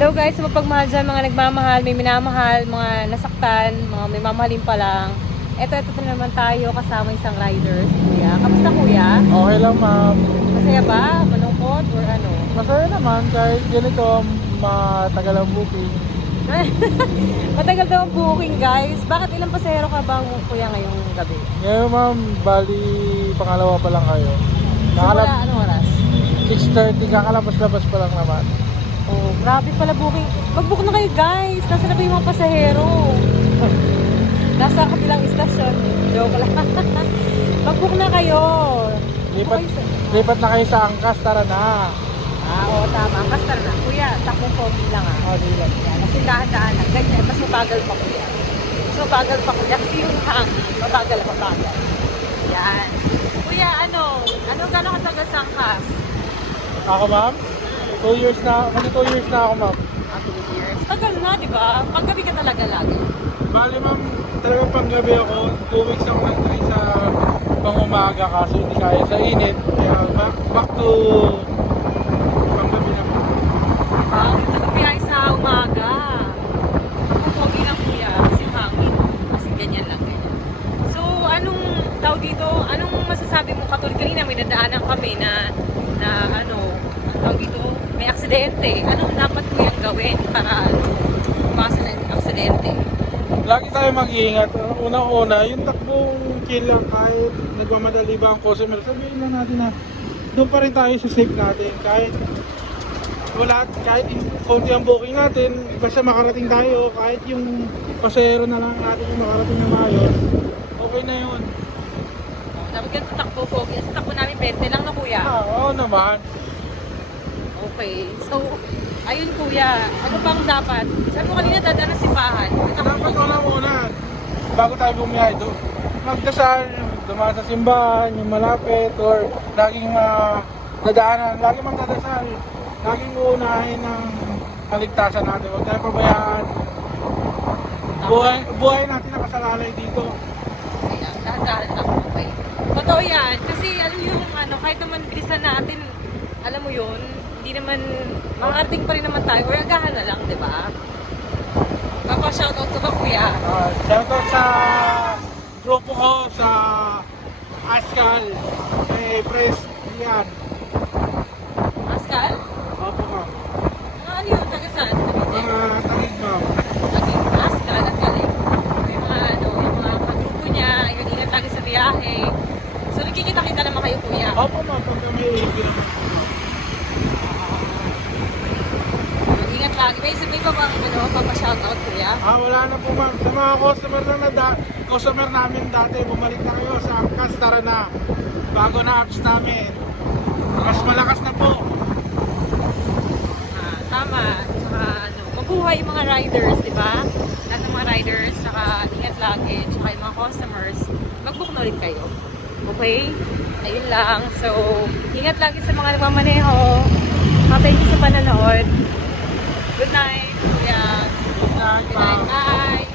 Hello guys, sa mapagmahal dyan, mga nagmamahal, may minamahal, mga nasaktan, mga may mamahalin pa lang. Ito na naman tayo kasama isang rider, si Kuya. Kamusta Kuya? Okay lang, ma'am. Masaya ba? Malungkot? Or ano? Masaya naman kahit ganito matagal ang booking. Matagal daw ang booking guys. Bakit ilang pasahero ka ba Kuya ngayong gabi? Ngayon, ma'am, bali pangalawa pa lang kayo. Simula anong oras? 6:30, kakalabas-labas pa lang naman. Oh, grabe pala booking. Mag-book na kayo guys. Nasa na ba yung mga pasahero? Nasa kabilang istasyon. Joke lang. Mag-book na kayo. Lipat na kayo sa Angkas, tara na. Oo, tama. Basta na. Kuya, takbong pogi lang ah. Oh, di lang. Yan. Kasi dahan-dahan lang. Ganyan. Mas mabagal pa kuya. Mas mabagal pa kuya. Kasi yung hangin. Mabagal. Yan. Kuya, gano'ng katagal sa angkas? Ako, ma'am? 2 years na, kasi 2 years na ako, ma'am. 2 years. Tagal na, di ba? Paggabi ka talaga lagi. Bali, ma'am, talagang panggabi ako. 2 weeks ako nag-try sa pangumaga kasi hindi kaya sa init. Kaya back to panggabi na, ma'am. Ito na sa umaga. Takbong pogi lang kuya. Kasi hangin. Kasi ganyan lang. So, anong masasabi mo? Katulad kanina, may nadaanan kami na may aksidente. Anong dapat ko yung gawin para iwasan ang aksidente? Lagi tayo mag-iingat. Unang-una, yung takbong kill lang kahit nagmamadali ba ang customer, sabihin lang natin na doon pa rin tayo sa safe natin. Kahit konti ang booking natin, basta makarating tayo, kahit yung pasahero na lang natin yung makarating na maayos, okay na yun. Dapat ganito takbo po. Sa takbo namin 20 lang na kuya. Oo naman. Okay. So, ayun kuya. Ano bang dapat? Sabi mo kanina dadaan ng sipahan. Dapat una-una, bago tayo bumiyahe doon, magdasal, dumaan sa simbahan, yung malapit, or laging nadaanan, laging magdadasal, laging uunahin ng kaligtasan natin. Huwag tayo pabayaan. Buhay natin nakasalalay dito. Kaya, dahan-dahan lang. Okay. Totoo yan. Kasi kahit naman bilisan natin, alam mo yun, hindi naman, makakarating pa rin naman tayo, or agahan na lang, di ba? Papa-shoutout ko ba, kuya? Shoutout sa grupo ko sa Askal, Press, yan. Pascal? Opo ka. Ano yun? Taga saan? Mga tagig, ma'am. Naging Pascal at galing. Yung mga kagrupo niya, yun, ingat lagi sa biyahe. So, nagkikita-kita naman kayo, kuya. Opo, ma'am, pagka may naman. Ingat lagi. May pa bang papa-shoutout, kuya? Wala na po, ma'am. Sa mga customer namin dati, bumalik na kayo sa Angkas, tara na. Bago na apps namin. Mas malakas na po. Tama. Tsaka, mabuhay yung mga riders, di ba? Lahat ng mga riders, tsaka ingat lagi, tsaka yung mga customers, mag-book na ulit kayo. Okay? Ayun lang. So, ingat lagi sa mga nagmamaneho. Thank you sa pananood. Good night. Yeah. Good night, Good ma'am. night. Bye.